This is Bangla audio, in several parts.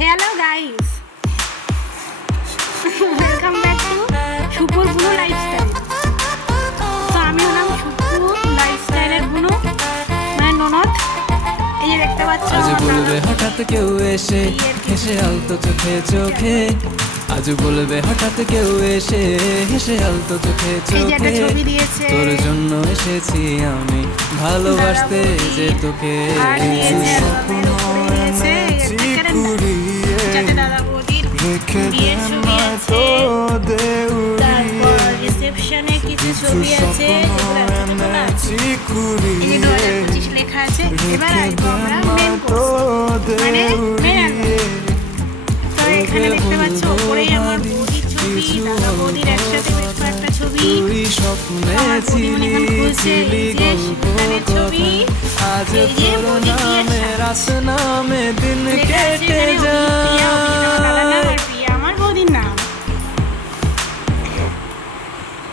Hello guys, welcome back to Supur বুনু লাইফস্টাইল। তো আমি হলাম সুপুর লাইফস্টাইলের বুনু, মানে ননদ। এই যে দেখতে পাচ্ছ, আজ বলবে হঠাৎ কেউ এসে হেসে আলতো চোখে চোখে, আজ বলবে হঠাৎ কেউ এসে হেসে আলতো চোখে চোখে, তোর জন্য এসেছি আমি ভালোবাসতে যে তোকে। রিসেপশনে কিছু ছবি আছে লেখা আছে। এবার আসবো আমরা মেন কোর্স, মানে মেন। তো এখানে দেখতে পাচ্ছ ওপরেই আমার বৌদির ছবি, দাদা বৌদির একসাথে বেশ কয়েকটা ছবি। আমার বৌদি এখন খুলছে এই যে সেখানে ছবি। আজ তোর নামে রাত নামে দিন কেটে যায়, আমার বৌদির নাম।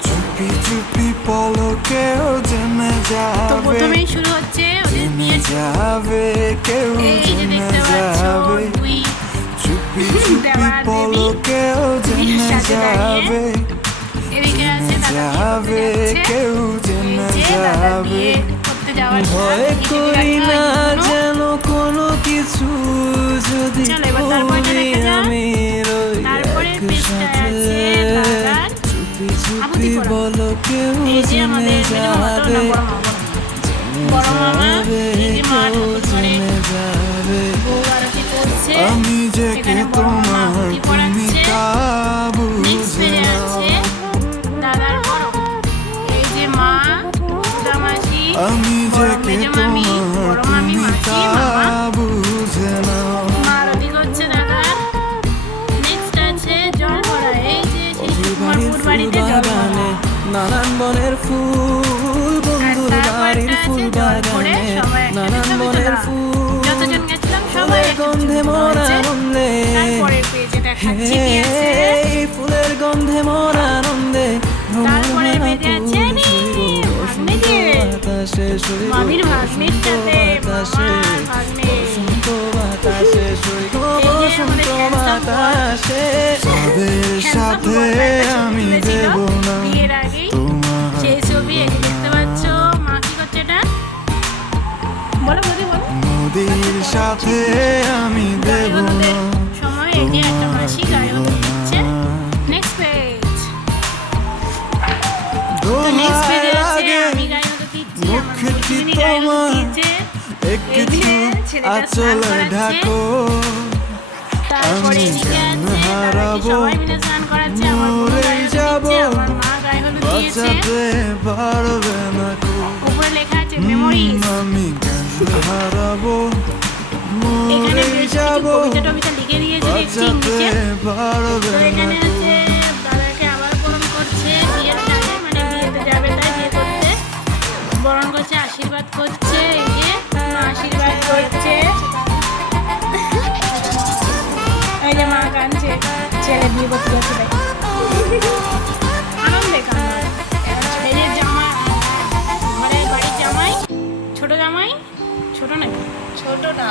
চুপি চুপি পলকেও জেনে তো যাবে, প্রথমেই শুরু হচ্ছে ওদের বিয়ে। যাবে কেউ এই যে জেনে দেখতে পাচ্ছ যাবে, দুই চুপি চুপি দেওয়া দেবী পলকেও জেনে সাথে যাবে, এদিকে আছে যাবে কেউ জেনে যাবে। বিয়ে করতে যাওয়ার ভয় করি না যেন কোনো কিছু যদি চলো এবার তারপরে দেখা যাক। আমি রই তারপরে পেজটায় আছে দাদার চুপি আবুতি চুপি করা। বলো কেউ এই যে আমাদের জেনে মেজো মামা, তো যাবে, না বড় মামা, এই যে মার কেউ হাতে ধরে জেনে যাবে। বউ আরতি করছে। আমি যে কে এখানে বড় মামা তোমার আরতি তুমি পড়াচ্ছে। তা নেক্সট বুঝে পেজে আছে দাদার বড়, এই যে মা, দামাসি, আমি যে বড় কে মেজো মামি, তোমার বড় মামি, তুমি মাসি, তা মামা। বুঝে নাও। মা আরতি করছে দাদার। নেক্সট আছে জল ভরা, এই যে সেই সুকুমারপুর বাড়িতে জল ভরা। নানান বনের ফুল বন্ধুর আর বাড়ির তারপরটা ফুল আছে জল ভরে বাগানে, সবাই একসাথে নানান ছবি বনের তোলা। ফুল যতজন গেছিলাম সবাই ফুলের একসাথে গন্ধে ছবি তোলা মোরা হয়েছে। আনন্দে, তারপরের পেজে দেখাচ্ছি কি আছে। এই ফুলের গন্ধে মোরা আনন্দে, তারপরে পেজে আছে ভাগ্নে দিয়ে, বাতাসে শৈব মামির ভাগ্নের সাথে মামার ভাগ্নে। বাতাসে শৈব এই যে আমাদের handsome বাতাসে। তাদের সাথে আমি দেব না বিয়ের আগেই তোমার সেই ছবি। এই যে দেখতে পাচ্ছ মা কি করছে এটা, বলো বলি বলো। নদীর সাথে আমি গায়ে দেব হলুদের না সময় এই যে একটা মাসি গায়ে হলুদ দিচ্ছে। নেক্সট পেজ, তো নেক্সট পেজে আছে আমি গায়ে হলুদ দিচ্ছি, আমার বৌদিনী গায়ে হলুদ দিয়েছে। একটু এই যে ছেলেটা স্নান আচলে করাচ্ছে। ঢাকো, তারপরে আমি এদিকে কেন আছে দাদাকে হারাবো, সবাই মিলে স্নান করাচ্ছে। আমার বোন মরে গায়ে হলুদ যাবো, দিচ্ছে, আমার মা গায়ে হলুদ দিয়েছে। বাঁচাতে পারবে না কো। উপরে লেখা আছে মেমোরিজ। আমি কেন হারাবো, এখানে মরে বেশ কিছু যাবো, কবিতা টবিতা লিখে দিয়েছে দেখছি বাঁচাতে ইংলিশে। পারবে তো না এখানে কো। আছে দাদাকে আবার বরণ করছে বিয়ের টাইমে, মানে বিয়েতে যাবে তাই বিয়ে করতে বরণ করছে, আশীর্বাদ করছে। এই যে মা আশীর্বাদ করছে, এই যে মা কাঁদছে, ছেলে বিয়ে করতে যাচ্ছে তাই আনন্দে কান্না। এই যে জামাই, মানে বাড়ির জামাই, ছোট জামাই, ছোট নাকি ছোট না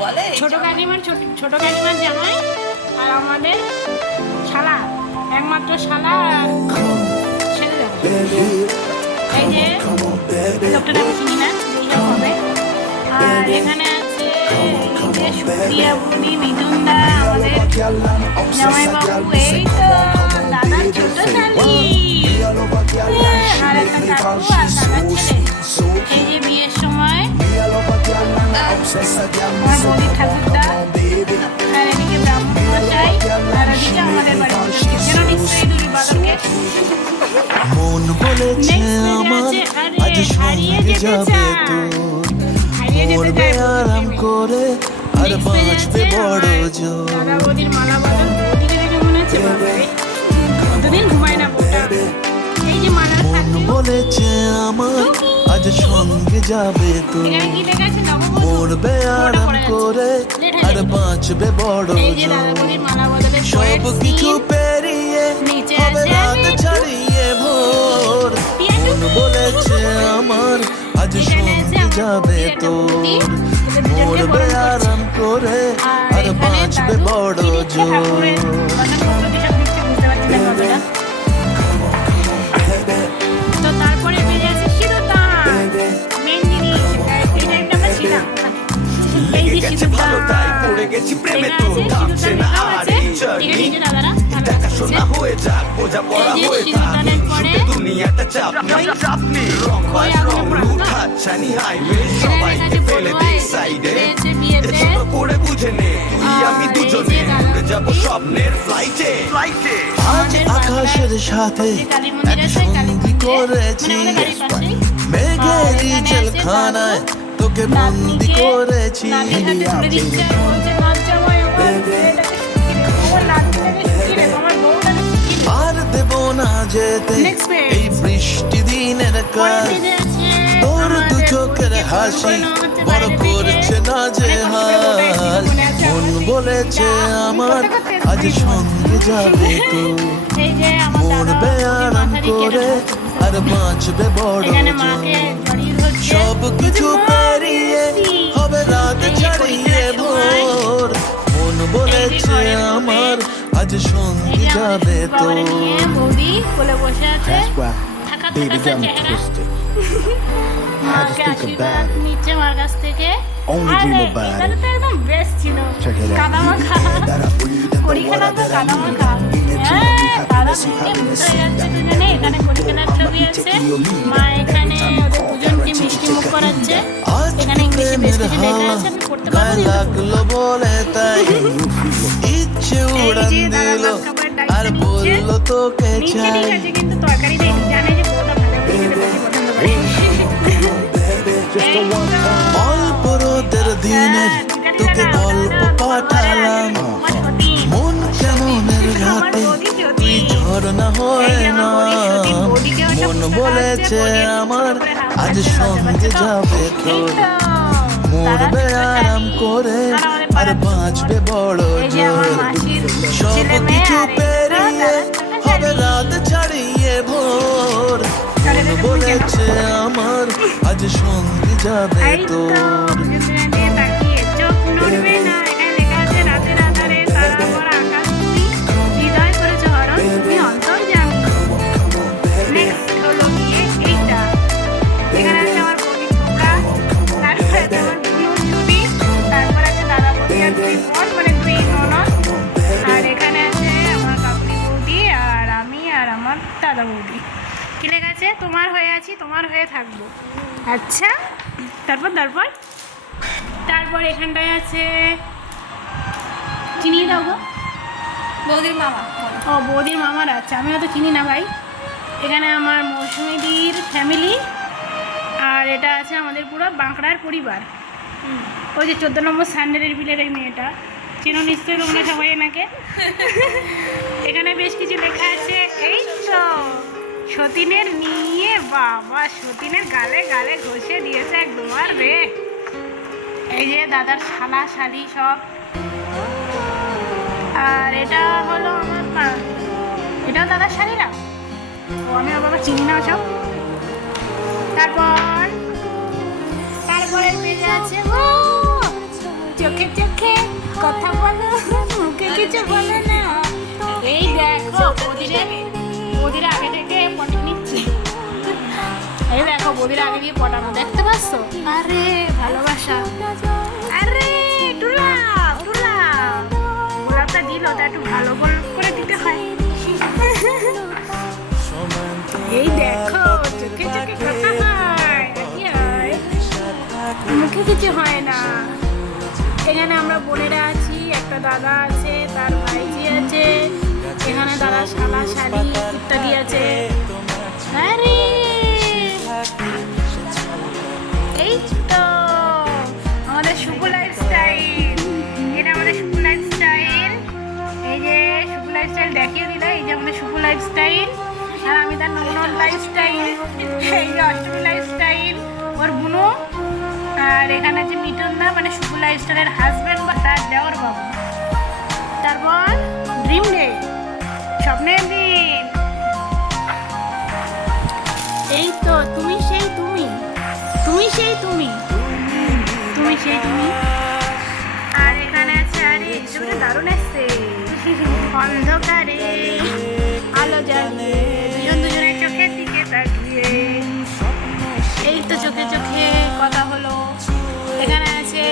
বলে ছোট কাকিমার ছোট কাকিমার জামাই, আর আমাদের শালা, একমাত্র শালা আর ছেলে জামাই। এই যে লোকটা আমি চিনি না, যেই হোক হবে। আর এখানে আছে এই যে সুপ্রিয়া বুনি, মিথুন দা, আমাদের জামাইবাবু, এই তো দাদার ছোট শালি, আর একটা কাকু আর দাদার ছেলে। এই যে বিয়ের সময় আমার বৌদির ঠাকুরদা, আর এদিকে ব্রাহ্মণ মশাই, আর এদিকে আমাদের বাড়ির লোকজন। যেন নিশ্চয়ই দুটি বাদরকে মন বলেছে আমার আজ সঙ্গে যাবে তোর, মরবে আরাম করে আর বাঁচবে বড় জোর। দাদা বৌদির মালা বদল, বৌদিকে দেখে মনে হচ্ছে বাবারে কতদিন ঘুমায় না বউটা। এই যে মালার মন খাটনি, বলেছে আমার আজ সঙ্গে যাবে তোর, এখানে কি লেখা আছে নববধূ, মরবে আরাম করে আর বাঁচবে বড় এই যে দাদা জোর। বৌদির মালা বদলের সব পরের কিছু scene। পেরিয়ে নিচে হবে আছে রাত আমি, ছাড়িয়ে ভোর, মন বলেছে আমার আজ সঙ্গে যাবে তোর, মরবে আরাম করে আর বাঁচবে বাঁচবে বড় জোর। তো তারপরে বেজে আছে সিঁদুরদান, মেন জিনিস এই টাইমটা আমরা ছিলাম ওখানে। এই যে সিঁদুরদান, এখানে আছে সিঁদুরদান লেখাও আছে, ঠিক আছে এই যে দাদারা ভালো কাজ করছে। এই যে সিঁদুরদানের পরে ওই আগুনে পোড়ানো। এখানে লেখা আছে বড়ুয়া, এসেছে বিয়েতে। আজ আকাশের সাথে এক সন্ধি করেছি, মেঘেরই জেলখানায় তোকে বন্দি করেছি। আর দেব না যেতে এই বৃষ্টি দিনের কাজ, তোর দু চোখের হাসি বড় করছে না যে হাল। মন বলেছে আমার আজ সঙ্গে যাবে তো, মরবে আরাম করে আর বাঁচবে বড় জোর। সব কিছু পেরিয়ে হবে রাত ছাড়িয়ে ভোর, মন বলেছে আমার আজ সঙ্গে যাবে তো। বৌদি কোলে বসে আছে, থাকা থাকা চেহারা, মাকে আশীর্বাদ নিচ্ছে মার কাছ থেকে। আরে এটা তো একদম বেস্ট ছিল, কাদামাখা কড়িখানা তো কাদামাখা। হ্যাঁ দাদা থেকে ভূত হয়ে যাচ্ছে দুজনে। এখানে কড়িখানার ছবি আছে, মা এখানে ওদের দুজনকে মিষ্টি মুখ করাচ্ছে। এখানে ইংলিশে বেশ কিছু লেখা আছে, আমি পড়তে পারবো না। লাগলো বলে তাই ইচ্ছে উড়ান দিল আর বললো তোকে নিচে চাই। ঠিক আছে কিন্তু তরকারি দেয়নি, জানে যে বউটা ভালো করে খেতে বেশি পছন্দ করে। অল্প রোদের দিনের তোকে গল্প পাঠালাম, মন কেমনের রাতে তুই ঝর্ণা হয় না। মন বলেছে আমার আজ সঙ্গে যাবে তোর, মরবে আরাম করে আর বাঁচবে বড় জোর। সব কিছু পেরিয়ে হবে রাত ছাড়িয়ে ভোর, মন বলেছে আমার আজ সঙ্গে যাবে তোর। চোখ নড়বে না, এখানে লেখা আছে রাতের আধারে তারা ভরা আকাশ তুমি, হৃদয় করেছো হরণ তুমি অন্তর্যামী। নেক্সট হলো গিয়ে এইটা, এখানে আছে আমার বৌদি কোবরা, তারপরে আছে আমার বুনুর ছবি, তারপরে আছে দাদা বৌদি আর দুই বোন মানে দুই ননদ, আর এখানে আছে আমার কাকুরি বৌদি আর আমি আর আমার দাদা বৌদি। কি লেখা আছে? তোমার হয়ে আছি, তোমার হয়ে থাকবো। আচ্ছা তারপর তারপর তারপর এখানটায় আছে, চিনি দাও গো, বৌদির মামা। ও বৌদির মামার। আচ্ছা আমি হয়তো চিনি না ভাই। এখানে আমার মৌসুমিদির ফ্যামিলি, আর এটা আছে আমাদের পুরো বাঁকড়ার পরিবার। ওই যে 14 নম্বর স্যান্ডেলের বিলের এই মেয়েটা, চিনো নিশ্চয়ই তোমরা সবাই এনাকে। এখানে বেশ কিছু লেখা আছে, এই তো সতীনের নিয়ে, বাবা সতীনের গালে গালে ঘষে দিয়েছে একদম। আর রে এই যে দাদার শালা শালি সব। আর এটা হলো আমার মা, এটাও দাদার শালিরা। ও আমি বাবা চিনি না সব। তারপরে পেজে আছে ও চোখে চোখে কথা বলো, মুখে কিছু বলে না। এই দেখো বৌদিরা আগে থেকে পটি নিচ্ছে। এই দেখো বৌদিরা আগে দিয়ে পটানো, দেখতে পাচ্ছ? আরে ভালোবাসা। আরে টুলা টুলা গোলাপটা দিল, ওটা একটু ভালো করে দিতে হয়। এই দেখো চোখে চোখে কথা হয়, কি হয়? মুখে কিছু হয় না। এখানে আমরা বোনেরা আছি, একটা দাদা আছে, তার ভাইজি আছে, এখানে দাদা শালা শালি ইত্যাদি আছে। আরে এই তো আমাদের শুভ লাইফস্টাইল, এটা আমাদের শুভ লাইফস্টাইল। এই যে শুভ লাইফস্টাইল দেখিয়ে দিল, এই যে আমাদের শুভ লাইফস্টাইল। আর আমি তার ননদ লাইফস্টাইল, এই যে অষ্টমী লাইফস্টাইল ওর বুনু। আর এখানে আছে মিঠুন দা মানে শুভ লাইফস্টাইলের হাজব্যান্ড বা তার দেওয়ার বাবু। তারপর ড্রিম ডে, স্বপ্নের দিন। এই তো তুমি সেই তুমি, তুমি সেই তুমি, তুমি সেই তুমি। আর এখানে আছে আরে এই ছবিটা দারুণ এসছে। অন্ধকারে আলো জ্বালিয়ে দুজন দুজনের চোখের দিকে তাকিয়ে এই তো চোখে চোখে কথা হলো। এখানে আছে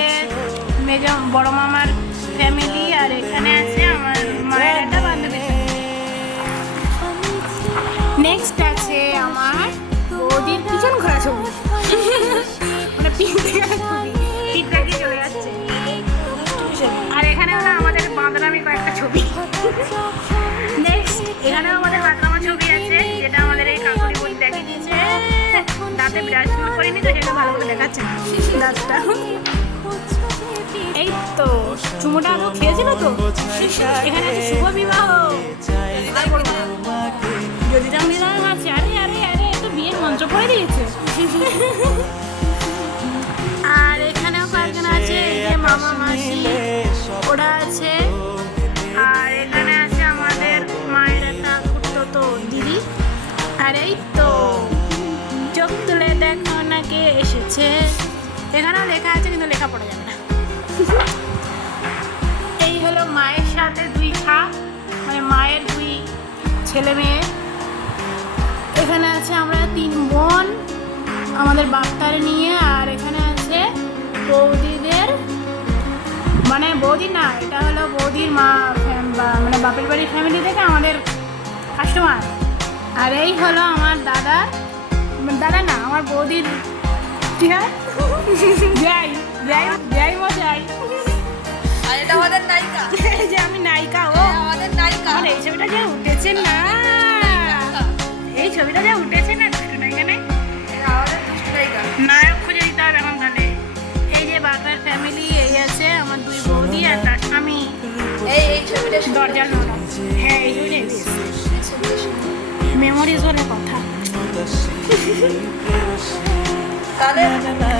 বড় মামার ফ্যামিলি আর এখানে আছে আমার মায়ের একটা বান্ধবী। নেক্সট আছে আমার বৌদির পিছন ঘোরা ছবি, মানে পিঠ থেকে চলে যাচ্ছে। আর এখানে হলো আমাদের বাঁদরামি কয়েকটা ছবি। নেক্সট এখানেও আমাদের বাঁদরামা ছবি আছে, যেটা আমাদের এই কাকুরি বলি দেখিয়ে দিয়েছে। দাঁতে ব্রাশ করিনি তো সেটা ভালো করে দেখাচ্ছে না দাঁতটা। এই তো চুমোটা আরো খেয়েছিল তো। এখানে আছে শুভ বিবাহ, যদি বিবাহ আছে। আরে আরে আরে তো বিয়ের মঞ্চ করে দিয়েছে। আর এখানেও কয়েকজন আছে, এই যে মামা মাসি ওরা আছে। আর এখানে আছে আমাদের মায়ের একটা খুঁড়তো দিদি। আর এই তো চোখ তুলে দেখো না কে এসেছে। এখানেও লেখা আছে কিন্তু লেখা পড়া যাবে না। এই হলো মায়ের সাথে দুই খাপ, মানে মায়ের দুই ছেলে মেয়ে। এখানে আছে আমরা 3 বোন আমাদের বাপটারে নিয়ে। আর এখানে আছে বৌদিদের, মানে বৌদি না, এটা হলো বৌদির মা, মানে বাপের বাড়ির ফ্যামিলি থেকে আমাদের কাস্টমার। আর এই হলো আমার দাদা না, আমার বৌদির যাই যাই যাই মজাই। আর এটা আমাদের নায়িকা, এই যে আমি নায়িকা, ও আমাদের নায়িকা। আর এই ছবিটা যে উঠেছে না, এই ছবিটা যে উঠেছে না, দুটো নায়িকা নেই, আমাদের দুষ্ট নায়িকা। নায়ক খুঁজে দিতে হবে এখন তাহলে। এই যে বাপের ফ্যামিলি, এই আছে আমার 2 বৌদি আর তার স্বামী। এই ছবিটা দরজার নোড়া, হ্যাঁ এই মেমোরিজ বলে কথা। তাহলে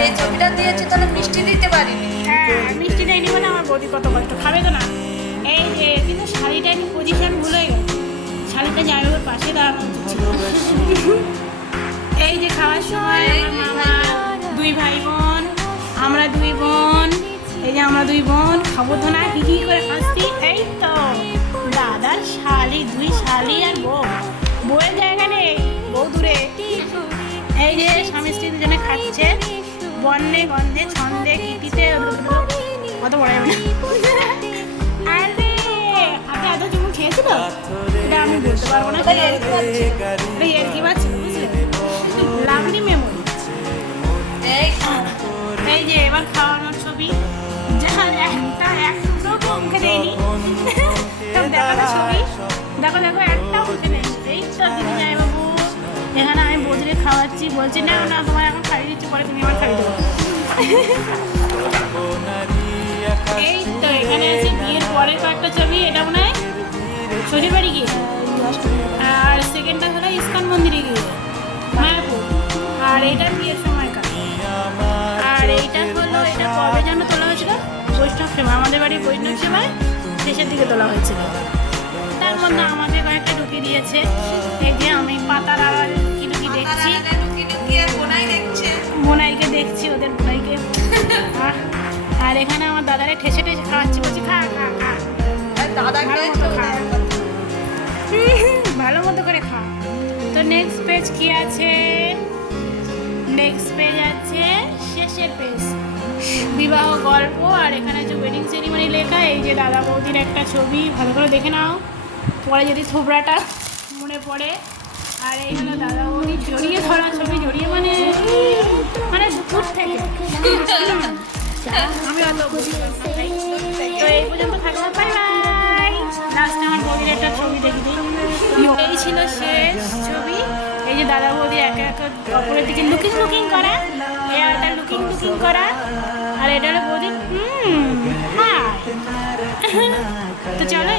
এই ছবিটা দিয়েছে, তাহলে মিষ্টি দিতে পারিনি। হ্যাঁ মিষ্টি দেয়নি মানে আমার বৌদি কত কষ্ট খাবে তো না। এই যে কিন্তু শাড়িটা একটু পজিশন ভুলে গেছে, শাড়িটা যাই ওর পাশে দাঁড়ানো উচিত ছিল। এই যে খাওয়ার সময় আমার মামা 2 ভাই বোন, আমরা 2 বোন, এই যে আমরা 2 বোন খাবো তো না, কি করে খাচ্ছি। এই তো দাদার শালি, 2 শালি আর বউয়ের জায়গা নেই, বউ দূরে। এই যে স্বামী স্ত্রী দুজনে খাচ্ছে বন্যে গন্ধে ছন্দে কীর্তিতে, কত বড় যাবে না। আরে হাতে এত চুমু খেয়েছিল, এটা আমি বলতে পারবো না। এর কি বাচ্চা বুঝলে, লাভলি মেমোরি। এই যে এবার খাওয়ানোর ছবি, যা একটা মুখে দেয়নি, দেখানো ছবি। দেখো দেখো একটা মুখে নেই। এই তো দিদি যাই বাবু, এখানে আমি বৌদিরে খাওয়াচ্ছি, বলছি না না তোমার এখন খাইয়ে দিচ্ছি, পরে তুমি আমার খাইয়ে দেবো। এই তো এখানে আছে বিয়ের পরের কয়েকটা ছবি, এটা মনে হয় শ্বশুর বাড়ি গিয়ে, আর সেকেন্ডটা হলো ইস্কন মন্দিরে গিয়ে মায়াপুর, আর এটা বিয়ের সময়কার। আর এইটা হলো, এটা কবে যেন তোলা হয়েছিল, বৈষ্ণব সেবা, আমাদের বাড়ির বৈষ্ণব সেবায় শেষের দিকে তোলা হয়েছিল। তার মধ্যে আমাকে কয়েকটা ঢুকিয়ে দিয়েছে। এই যে আমি পাতার আড়াল লুকিয়ে দেখছি, বোনাইকে দেখছি, ওদের বোনাইকে। আর এখানে আমার দাদারে ঠেসে ঠেসে খাওয়াচ্ছি, বলছি খা খা খা, ভালো মতো করে খা। তো নেক্সট পেজ কি আছে, নেক্সট পেজ আছে শেষের পেজ, বিবাহ গল্প। আর এখানে যে ওয়েডিং সেরিমনি লেখা। এই যে দাদা বৌদির একটা ছবি, ভালো করে দেখে নাও, পরে যদি থোবড়াটা মনে পড়ে। আর এই হলো দাদা বৌদির জড়িয়ে ধরা ছবি, জড়িয়ে মানে দূর থেকে। আমি অত তো এই পর্যন্ত থাকবো, বাই বাই। লাস্টে আমার বৌদির একটা ছবি দেখি দিই। এই ছিল শেষ ছবি। এই যে দাদা বৌদি একে একে অপরের দিকে লুকিং করা, এটা লুকিং করা। আর এটা হলো বৌদি। হ্যাঁ তো চলো